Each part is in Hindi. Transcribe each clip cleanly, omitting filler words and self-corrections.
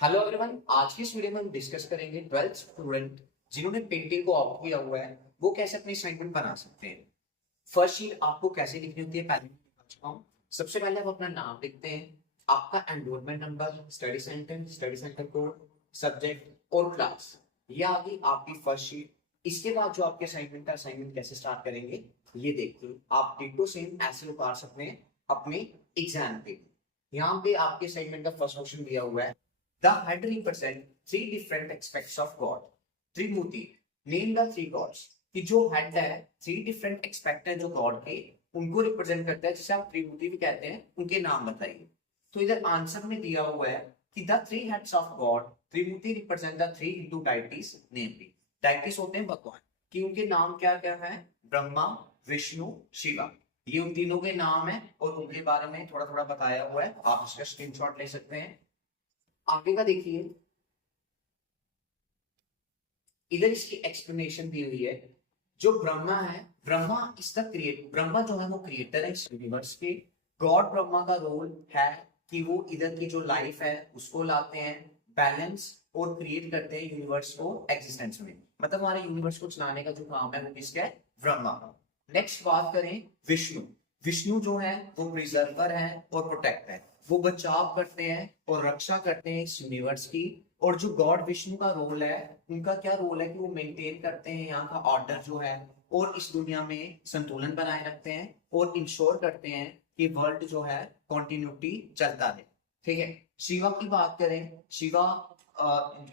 हेलो एवरीवन, आज की इस वीडियो में हम डिस्कस करेंगे 12th स्टूडेंट जिन्होंने पेंटिंग को ऑप्ट किया हुआ है वो कैसे अपनी असाइनमेंट बना सकते हैं। फर्स्ट शीट आपको कैसे लिखनी होती है पहले मैं बता चुका हूँ। सबसे पहले आप अपना नाम लिखते हैं, आपका enrolment number, study centre code, subject और क्लास। ये आ गई आपकी फर्स्ट शीट। इसके बाद जो आपके असाइनमेंट कैसे स्टार्ट करेंगे ये देखिए। आप डिटो सेम ऐसे उतार सकते हैं अपने एग्जाम पे। यहाँ पे आपके असाइनमेंट का फर्स्ट क्वेश्चन दिया हुआ है, the head represent three different aspects of God. Trimurti, name the three gods. कि जो हेड है, थ्री डिफरेंट एक्सपेक्ट है जो गॉड के, उनको रिप्रेजेंट करता है, जिसे आप त्रिमूर्ति भी कहते हैं। उनके नाम बताइए। तो इधर आंसर में दिया हुआ है कि the three heads of God Trimurti represent the three Hindu deities, namely deities होते हैं भगवान, कि उनके नाम क्या क्या है, ब्रह्मा, विष्णु, शिवा। ये उन तीनों के नाम है और उनके बारे में थोड़ा थोड़ा बताया हुआ है। आप इसका स्क्रीनशॉट ले सकते हैं। आगे का देखिए, इधर इसकी एक्सप्लेनेशन दी हुई है। जो ब्रह्मा है, Brahma is the create, Brahma जो है वो क्रिएटर है इस यूनिवर्स के। गॉड ब्रह्मा का रोल है कि वो इधर की जो लाइफ है उसको लाते हैं बैलेंस और क्रिएट करते हैं यूनिवर्स को एग्जिस्टेंस में। मतलब हमारे यूनिवर्स को चलाने का जो काम है वो किसका है, ब्रह्मा का। नेक्स्ट बात करें विष्णु। विष्णु जो है वो प्रिजर्वर है और प्रोटेक्टर है, वो बचाव करते हैं और रक्षा करते हैं इस यूनिवर्स की। और जो गॉड विष्णु का रोल है, उनका क्या रोल है कि वो मेंटेन करते हैं यहाँ का ऑर्डर जो है और इस दुनिया में संतुलन बनाए रखते हैं और इंश्योर करते हैं कि वर्ल्ड जो है कॉन्टिन्यूटी चलता है। ठीक है। शिवा की बात करें, शिवा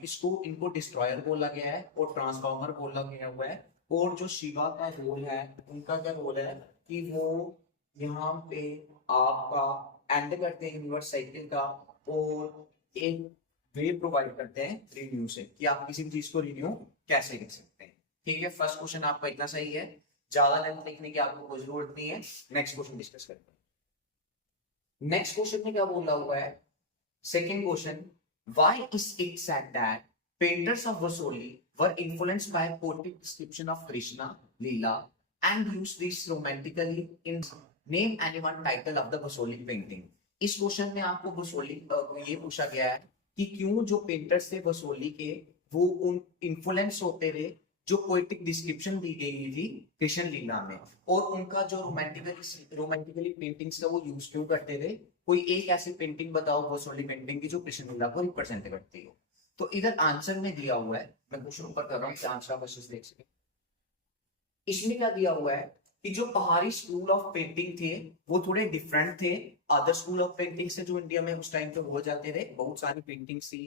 इसको इनको डिस्ट्रॉयर बोला गया है और ट्रांसफॉर्मर बोला गया हुआ है। और जो शिवा का रोल है, उनका क्या रोल है कि वो यहाँ पे आपका एंड करते हैं यूनिवर्स साइकिल का और एक वे प्रोवाइड करते हैं रिन्यू से, कि आप किसी भी चीज को रिन्यू कैसे कर सकते हैं। ठीक है, फर्स्ट क्वेश्चन आपका इतना सही है, ज्यादा लेंथ लिखने की आपको कोई जरूरत नहीं है। नेक्स्ट क्वेश्चन डिस्कस करते हैं। नेक्स्ट क्वेश्चन में क्या बोला हुआ है, second question, why is it said that painters of Vasoli were influenced by poetic description of Krishna Leela and used this romantically in name anyone title of the Vasoli painting। इस क्वेश्चन में आपको Vasoli ये पूछा गया है कि क्यों जो पेंटर्स थे Vasoli के, वो उन इन्फ्लुएंस होते रहे जो पोएटिक डिस्क्रिप्शन दी गई थी कृष्ण लीला में, और उनका जो रोमांटिकली पेंटिंग्स का वो यूज क्यों करते थे। कोई एक ऐसी पेंटिंग बताओ Vasoli पेंटिंग की जो कृष्ण लीला को रिप्रेजेंट करती हो। तो इधर आंसर में दिया हुआ है, मैं क्वेश्चन ऊपर कर रहा हूँ, आंसर आप देख सके। इसमें क्या दिया हुआ है कि जो पहाड़ी स्कूल ऑफ पेंटिंग थे वो थोड़े डिफरेंट थे अदर स्कूल ऑफ पेंटिंग से जो इंडिया में उस टाइम पे हो जाते थे। बहुत सारी पेंटिंग्स थी,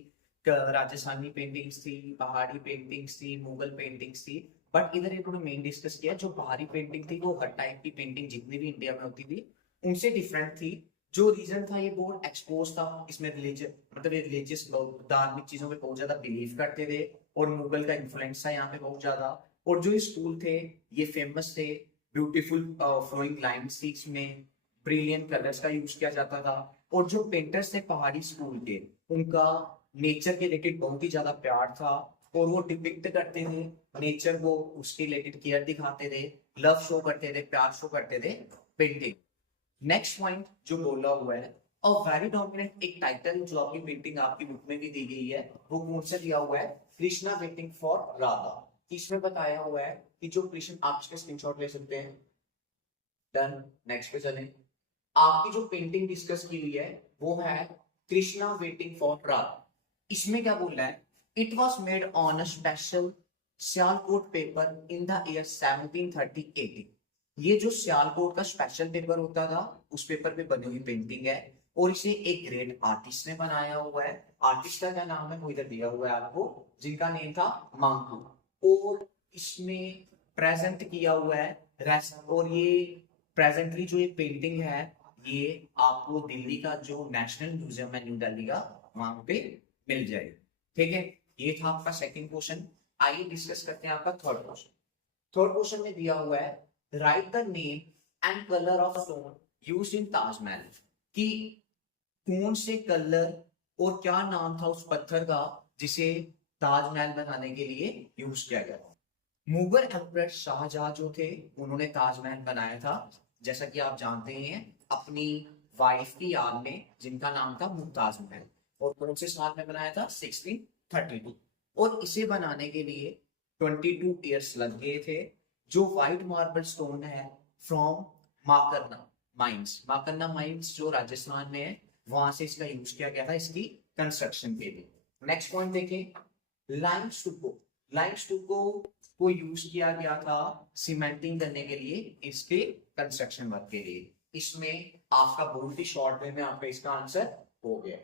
राजस्थानी पेंटिंग्स थी, पहाड़ी पेंटिंग्स थी, मुगल पेंटिंग्स थी। बट इधर इन्होंने मेन डिस्कस किया जो पहाड़ी पेंटिंग थी वो हर टाइप की पेंटिंग जितनी भी इंडिया में होती थी उनसे डिफरेंट थी। जो रीजन था ये बहुत एक्सपोज था, इसमें रिलीजियस मतलब ये रिलीजियस धार्मिक चीजों में बहुत ज्यादा बिलीव करते थे और मुगल का इन्फ्लुएंस था यहाँ पे बहुत ज्यादा। और जो स्कूल थे ये फेमस थे, ब्यूटीफुल फ्लोइंग लाइन्स थी, इसमें ब्रिलियंट कलर्स का यूज किया जाता था। और जो पेंटर्स थे पहाड़ी स्कूल के, उनका नेचर के रिलेटेड बहुत ही ज्यादा प्यार था और वो डिपिक्ट करते थे नेचर को, उसके रिलेटेड केयर दिखाते थे, लव शो करते थे, प्यार शो करते थे पेंटिंग। नेक्स्ट पॉइंट जो बोला हुआ है, अ वेरी डोमिनेंट, एक टाइटल जो आपकी पेंटिंग आपकी बुक में भी दी गई है वो कौन सा दिया हुआ है, कृष्णा वेटिंग फॉर राधा। इसमें बताया हुआ है कि जो कृष्ण, आप इसके स्क्रीनशॉट ले सकते हैं। डन, नेक्स्ट पे चलें। आपकी जो पेंटिंग डिस्कस की हुई है वो है कृष्णा वेटिंग फॉर राधा। इसमें क्या बोल रहा है, it was made on a special Sialkot paper in the year 1730-80। ये जो सियालकोट का स्पेशल पेपर होता था उस पेपर पे बनी हुई पेंटिंग है और इसे एक ग्रेट आर्टिस्ट ने बनाया हुआ है। आर्टिस्ट का क्या नाम है वो इधर दिया हुआ है आपको, जिनका नेम था मांगू। और इसमें प्रेजेंट किया हुआ है और ये प्रेजेंटली जो ये पेंटिंग है ये आपको दिल्ली का जो नेशनल म्यूजियम है न्यू दिल्ली का, वहां पे मिल जाएगी। ठीक है, ये था आपका सेकंड क्वेश्चन। आइए डिस्कस करते हैं आपका थर्ड क्वेश्चन। थर्ड क्वेश्चन में दिया हुआ है, right the name and colour of stone used in Taj Mahal. कि कौन से कलर और क्या नाम था उस पत्थर का जिसे ताजमहल बनाने के लिए यूज किया गया था। मुगल एम्परर शाहजहां जो थे उन्होंने ताजमहल बनाया था, जैसा कि आप जानते हैं, अपनी वाइफ की याद में, जिनका नाम था मुमताज महल। और कौन से साल में बनाया था? 1632। और इसे बनाने के लिए 22 ईयर्स लग गए थे। जो व्हाइट मार्बल स्टोन है फ्रॉम माकरना माकरना माइंस जो राजस्थान में है, वहां से इसका यूज किया गया था इसकी कंस्ट्रक्शन के लिए। नेक्स्ट पॉइंट देखें, लाइमस्टूको को यूज किया गया था सीमेंटिंग करने के लिए, इसके कंस्ट्रक्शन वर्क के लिए। इसमें आपका बहुत ही शॉर्ट वे में आपका इसका आंसर हो गया।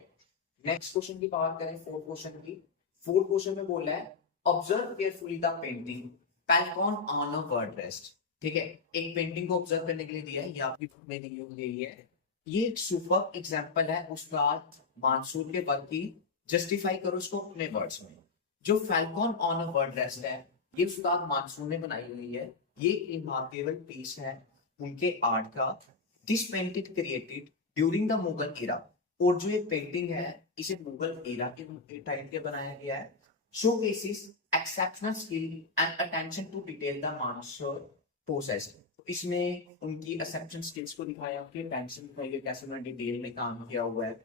नेक्स्ट क्वेश्चन की बात करें, फोर्थ क्वेश्चन की। फोर्थ क्वेश्चन में बोला है observe carefully the painting Falcon on a word rest. ठीक है, एक पेंटिंग को ऑब्जर्व करने के लिए दिया है, ये आपकी बुक में दी हुई है। ये एक सुपर एग्जांपल है उस्ताद मानसूर के वर्क की, जस्टिफाई करो उसको अपने वर्ड्स में। जो Falcon on a word rest है, ये उस्ताद मानसूर ने बनाई हुई है। ये रिमार्केबल पीस है उनके आर्ट का। This painted created during the Mughal era. और जो ये पेंटिंग है इसे मुगल एरा के टाइम पे बनाया गया है। Showcases exceptional skill and attention to detail the Mansur process. तो इसमें उनकी एक्सेप्शनल स्किल्स को दिखाया, उनकी अटेंशन दिखाई गई, कैसे उन्होंने डिटेल में काम किया हुआ है।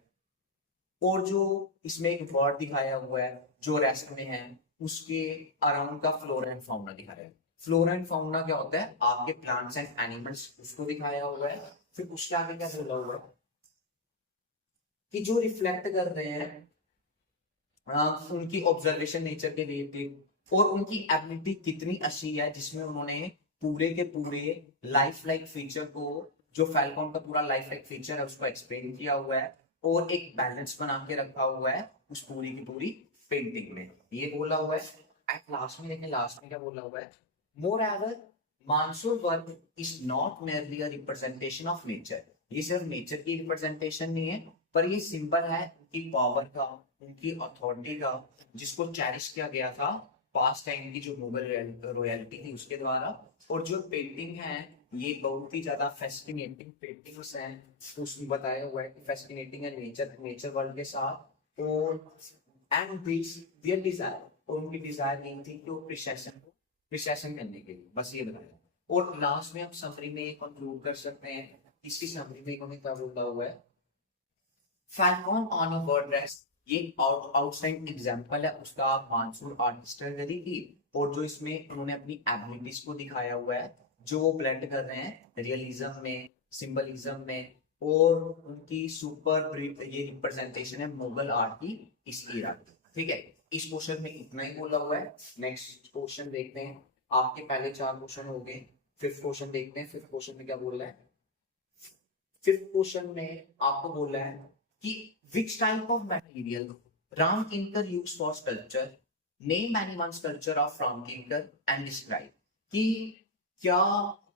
और जो इसमें एक वर्ड दिखाया हुआ है जो रेस्ट में है, उसके अराउंड का फ्लोरा एंड फाउना दिखाया है। फ्लोरा एंड फाउना क्या होता है? आपके प्लांट्स एंड एनिमल्स, उसको दिखाया हुआ है। फिर उसके आगे क्या बोला हुआ है कि जो रिफ्लेक्ट कर रहे हैं उनकी ऑब्जर्वेशन नेचर के रिलेटेड, और उनकी एबिलिटी कितनी अच्छी है, जिसमें उन्होंने पूरे के पूरे लाइफ लाइक फीचर को, जो फैल्कॉन का पूरा लाइफ लाइक फीचर है उसको एक्सप्लेन किया हुआ है और एक बैलेंस बना के रखा हुआ है उस पूरी की पूरी पेंटिंग में। ये बोला हुआ है। एट लास्ट में देखें, लास्ट में क्या बोला हुआ है? Moreover Mansur work is not merely a representation of nature. ये सिर्फ नेचर की रिप्रेजेंटेशन नहीं है, पर ये सिंबल है उनकी पावर का, उनकी अथॉरिटी का, जिसको चेरिश किया गया था पास्ट टाइम की जो मुगल रॉयल्टी थी उसके द्वारा। और जो पेंटिंग है ये बहुत ही ज्यादा फैसिनेटिंग पेंटिंग्स हैं। तो उसमें बताया हुआ है कि फैसिनेटिंग है नेचर वर्ल्ड के साथ। और एंड देयर डिजायर, और उनकी डिजायर नहीं थी कि वो प्रिसेशन करने के लिए, बस ये बताया। और लास्ट में हम समरी में कंक्लूड कर सकते हैं। इसकी समरी में उन्होंने क्या बोला हुआ है? Falcon on a word rest, ये आउटस्टैंडिंग एग्जांपल है उसका मानसूर आर्टिस्टरी की। और जो इसमें उन्होंने अपनी एबिलिटीज को दिखाया हुआ है, जो वो ब्लेंड कर रहे हैं रियलिज्म में, सिंबलिज्म में, और उनकी सुपर ये रिप्रेजेंटेशन है मुगल आर्ट की इस एरा की। ठीक है, इस क्वेश्चन में इतना ही बोला हुआ है। नेक्स्ट क्वेश्चन देखते हैं। आपके पहले 4 क्वेश्चन हो गए। फिफ्थ क्वेश्चन देखते हैं। फिफ्थ क्वेश्चन में क्या बोल रहा है? फिफ्थ क्वेश्चन में आपको बोला है कि which type of material Ram Kinkar used for sculpture, name any one sculpture of Ram Kinkar and describe। कि क्या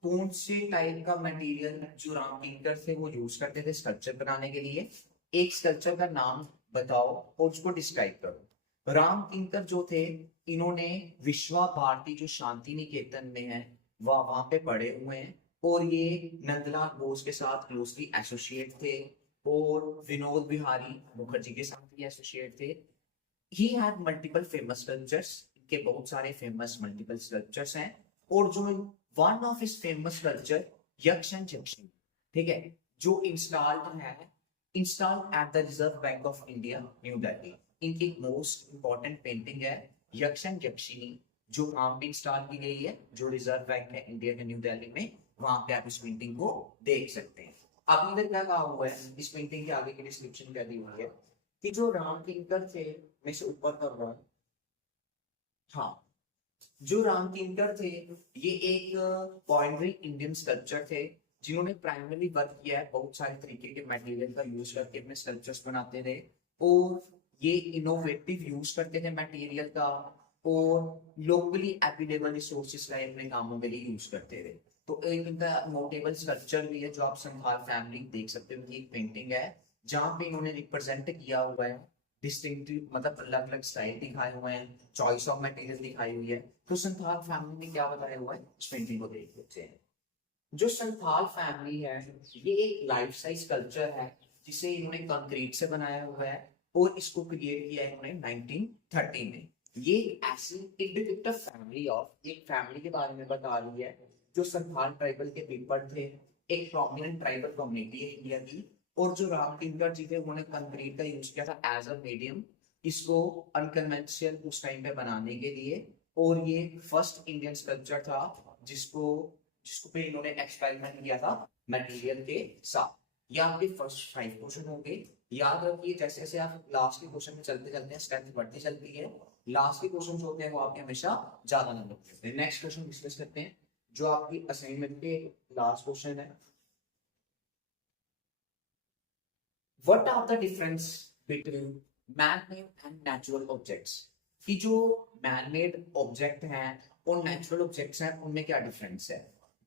कौन से टाइप का मटेरियल जो राम किंकर थे वो यूज करते थे स्कल्पचर बनाने के लिए, एक स्कल्पचर का नाम बताओ और उसको डिस्क्राइब करो। राम किंकर जो थे, इन्होंने विश्वा भारती जो शांति निकेतन में है वहां पे पढ़े हुए हैं। और ये नंदलाल बोस के साथ क्लोजली एसोसिएट थे और विनोद बिहारी मुखर्जी के साथ भी एसोसिएट थे। He had multiple famous sculptures, इनके बहुत सारे फेमस मल्टीपल स्कल्पचर्स हैं। और जो one of his famous sculpture यक्ष एंड यक्षिणी, ठीक है, जो installed at the reserve bank of India new Delhi. इनकी मोस्ट इंपॉर्टेंट पेंटिंग है यक्ष एंड यक्षिणी, जो वहां पे इंस्टॉल की गई है, जो रिजर्व बैंक है इंडिया के न्यू दिल्ली में। वहां पे आप इस पेंटिंग को देख सकते हैं। अब इधर क्या कहा हुआ है, इस पेंटिंग के आगे की डिस्क्रिप्शन क्या दी हुई है कि जो राम किंकर थे, मैं से ऊपर कर रहा हूँ। हाँ, जो राम किंकर थे ये एक पॉइंटरी इंडियन स्कल्पचर थे, जिन्होंने प्राइमरी वर्क किया है, बहुत सारे तरीके के मटेरियल का यूज करके अपने स्कल्पचर्स बनाते थे। और ये इनोवेटिव यूज करते थे मटेरियल का, और लोकली अवेलेबल रिसोर्सेज का अपने कामों के लिए यूज करते थे। तो एक इनका नोटेबल स्कल्पचर भी है जो आप संथाल फैमिली देख सकते हो। उनकी एक पेंटिंग है जहाँ पे इन्होंने रिप्रेजेंट किया हुआ है डिस्टिंक्टिव, मतलब अलग अलग स्टाइल दिखाए हुए हैं, चॉइस ऑफ मटेरियल दिखाई हुई है। तो संथाल फैमिली ने क्या बताया हुआ है उस पेंटिंग को देख लेते हैं। जो संथाल फैमिली है ये एक लाइफ साइज स्कल्पचर है जिसे इन्होंने कंक्रीट से बनाया हुआ है और इसको क्रिएट किया है इन्होंने 1930 में। ये ऐसी it depict a family of, एक फैमिली के बारे में बता रही है जो संथाल ट्राइबल के पीपल थे। एक प्रोमिनेंट ट्राइबल कम्युनिटी है इंडिया की, और जो रामकिंकर जी थे उन्होंने कंक्रीट का यूज किया था एज अ मीडियम इसको अनकन्वेंशनल उस टाइम पे बनाने के लिए। और ये फर्स्ट इंडियन स्कल्पचर था जिसको जिसको पे इन्होंने एक्सपेरिमेंट किया था मटेरियल के साथ। ये आपके फर्स्ट 5 क्वेश्चन हो गए। याद रखिए जैसे जैसे आप लास्ट के क्वेश्चन में चलते चलते हैं स्ट्रेंथ बढ़ती चलती है, लास्ट के क्वेश्चन जो होते हैं वो आपके हमेशा ज्यादा नंबर देते हैं। नेक्स्ट क्वेश्चन डिस्कस करते हैं जो आपकी असाइनमेंट के लास्ट क्वेश्चन है। What are the difference between man-made and natural objects? कि जो मैन-मेड ऑब्जेक्ट हैं और नेचुरल ऑब्जेक्ट्स हैं उनमें क्या डिफरेंस है?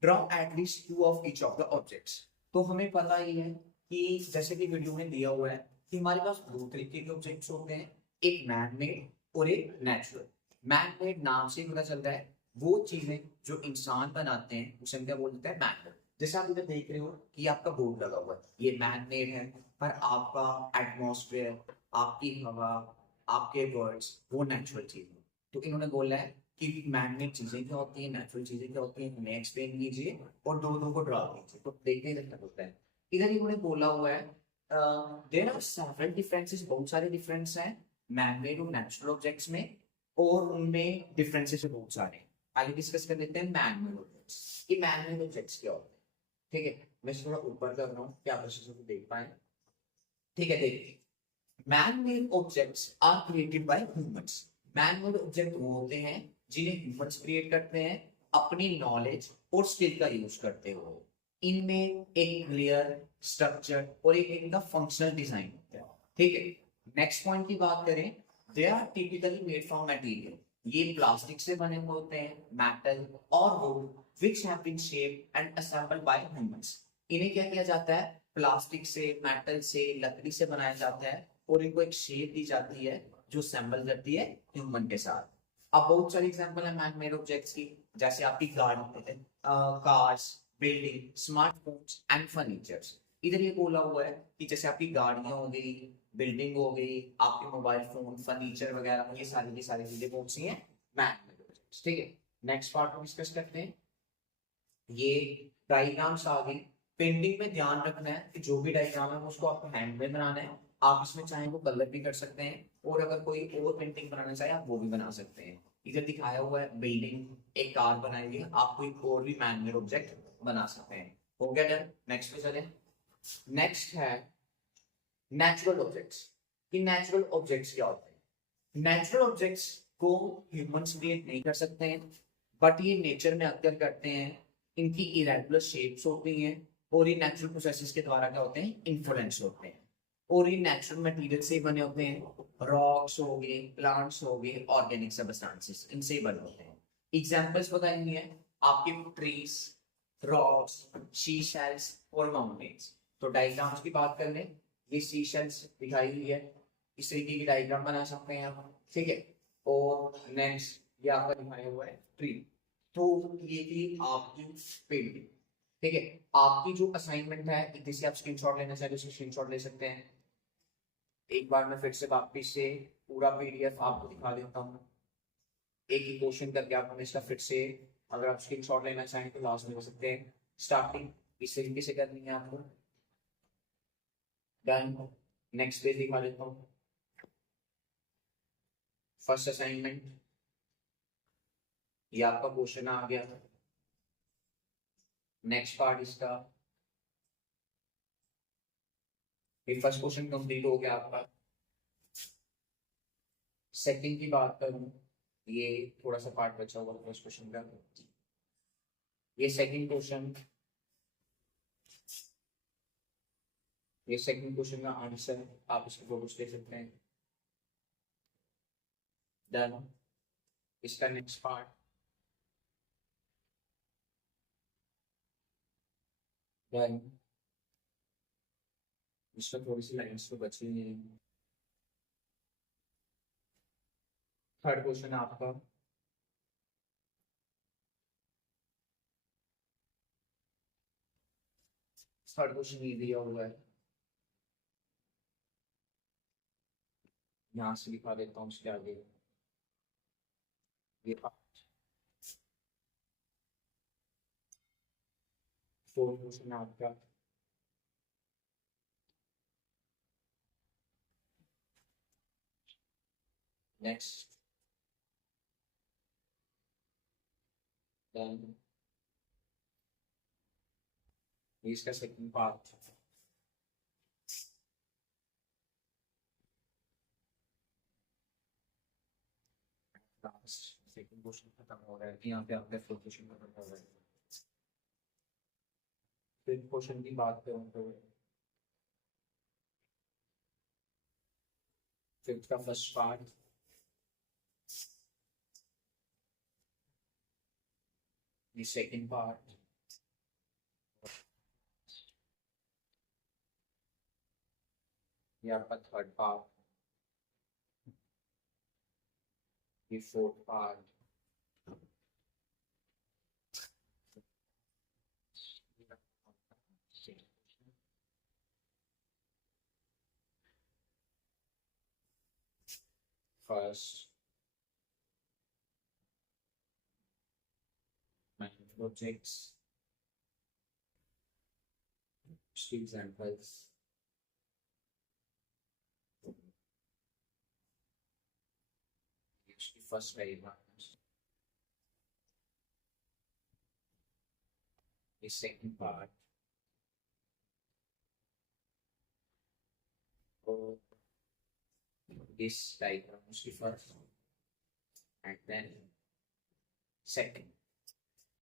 Draw at least 2 of each of the objects. तो हमें पता ही है कि जैसे कि वीडियो में दिया हुआ है कि हमारे पास दो तरीके के ऑब्जेक्ट्स होते हैं, एक मैन-मेड और एक नेचुरल। मैन-मेड नाम से पता चलता है वो चीजें जो इंसान बनाते हैं उसे क्या बोलते हैं? मैन-मेड। जैसे आप इधर देख रहे हो कि आपका बोर्ड लगा हुआ है, ये मैन-मेड है, पर आपका एटमॉस्फेयर, आपकी हवा, आपके वर्ड्स वो नेचुरल चीज है। तो इन्होंने बोला है कि मैन-मेड चीजें क्या होती हैं, नेचुरल चीजें क्या होती हैं, हमें एक्सप्लेन कीजिए और दो दो को ड्रा कीजिए। तो देखते ही लगता होता है इधर इन्होंने बोला हुआ है देयर आर सेवरल डिफरेंसेस, बहुत सारे डिफरेंस हैं मैन-मेड और नेचुरल ऑब्जेक्ट्स में, और उनमें डिफरेंसेस बहुत सारे हैं। आइए डिस्कस कर लेते हैं मैन-मेड ऑब्जेक्ट्स। ये मैन-मेड ऑब्जेक्ट्स क्या होते हैं? ठीक है, मैं इसे थोड़ा ऊपर कर रहा हूँ क्या आप अच्छे से देख पाए। ठीक है, देखिए man-made objects are created by humans. Man-made object वो होते हैं जिन्हें ह्यूमंस क्रिएट करते हैं अपनी नॉलेज और स्किल का यूज करते हुए। इनमें एक क्लियर स्ट्रक्चर और एक इनका फंक्शनल डिजाइन होता है। ठीक है, नेक्स्ट पॉइंट की बात करें, they are typically made from material. ये प्लास्टिक से बने हुए होते हैं, मेटल और wood which have been shaped and assembled by humans. इन्हें क्या किया जाता है? प्लास्टिक से, मेटल से, लकड़ी से बनाया जाता है और इनको एक शेप दी जाती है जो असेंबल करती है ह्यूमन के साथ। अब बहुत सारी एग्जांपल है मैन मेड ऑब्जेक्ट्स की, जैसे आपकी गाड़ी, cars, building, smartphones and furnitures. इधर ये बोला हुआ है कि जैसे आपकी गाड़ियां हो गई, बिल्डिंग हो गई, आपके मोबाइल फोन, फर्नीचर वगैरह, ये सारी की सारी चीजें कौन सी हैं? Man made objects. ठीक है, नेक्स्ट पार्ट को डिस्कस करते हैं। ये डायग्राम्स आ गई। पेंटिंग में ध्यान रखना है कि जो भी डायग्राम है वो उसको आपको हैंड में बनाना है। आप इसमें चाहें वो कलर भी कर सकते हैं, और अगर कोई और पेंटिंग बनाना चाहे आप वो भी बना सकते हैं। इधर दिखाया हुआ है बिल्डिंग, एक कार बनाएंगे, आप कोई और भी मैन-मेड ऑब्जेक्ट बना सकते हैं। हो गया डन, नेक्स्ट पे चलें। नेक्स्ट है नेचुरल ऑब्जेक्ट्स। कि नेचुरल ऑब्जेक्ट्स क्या होते हैं? नेचुरल ऑब्जेक्ट्स को ह्यूमंस क्रिएट नहीं कर सकते हैं, बट ये नेचर में अक्सर करते हैं। इनकी इरेगुलर शेप्स होती हैं और ये नेचुरल प्रोसेसेस के द्वारा क्या होते हैं? इन्फ्लुएंस होते हैं। और ये नेचुरल मटेरियल से बने होते हैं, रॉक्स हो गए, प्लांट्स हो गए, ऑर्गेनिक सब्सटेंसेस इनसे ही बने होते हैं। एग्जांपल्स बताएंगे हैं आपके ट्रीज, रॉक्स, सी शेल्स और माउंटेन्स। तो डायग्राम्स की बात कर लें, ये सी शेल्स दिखाई हुई है, इस तरीके की डायग्राम बना सकते हैं आप। ठीक है, और नेक्स्ट ये आपका दिखाया हुआ है ट्री। तो ये थी आपकी पेंटिंग। ठीक है, आपकी जो असाइनमेंट है इधर से आप स्क्रीनशॉट लेना चाहे तो स्क्रीनशॉट ले सकते हैं। एक बार मैं फिर से वापिस से पूरा पीडीएफ आपको दिखा देता हूँ, एक ही क्वेश्चन करके आप हमें इसका फिर से, अगर आप स्क्रीनशॉट लेना चाहें तो लास्ट में हो सकते हैं। स्टार्टिंग इस तरीके से करनी है आपको। डन, नेक्स्ट पेज दिखा देता हूँ। फर्स्ट असाइनमेंट, ये आपका क्वेश्चन आ गया। नेक्स्ट पार्ट इसका, ये फर्स्ट क्वेश्चन कंप्लीट हो गया आपका। सेकंड की बात करूं, ये थोड़ा सा पार्ट बचा हुआ फर्स्ट क्वेश्चन का। ये सेकंड क्वेश्चन, ये सेकंड क्वेश्चन का आंसर आप इसके फोटोज ले सकते हैं। डन, इसका नेक्स्ट पार्ट। डन, इसका थोड़ी सी लाइन्स तो बची हुई हैं। थर्ड क्वेश्चन आपका, थर्ड क्वेश्चन ये दिया हुआ है, यहाँ से दिखा देता हूँ उसके आगे। ये फोर्थ क्वेश्चन आपका, Next, then इसका second part. Last second question खत्म हो रहा है कि यहाँ पे आपका फुल क्वेश्चन खत्म हो रहा है. फिर क्वेश्चन की बात करूँ तो फिफ्थ का first part, the second part, ये आपका third part, the fourth part, first mind projects, examples, the first diagrams, the second part, or this diagram, the first, and then second.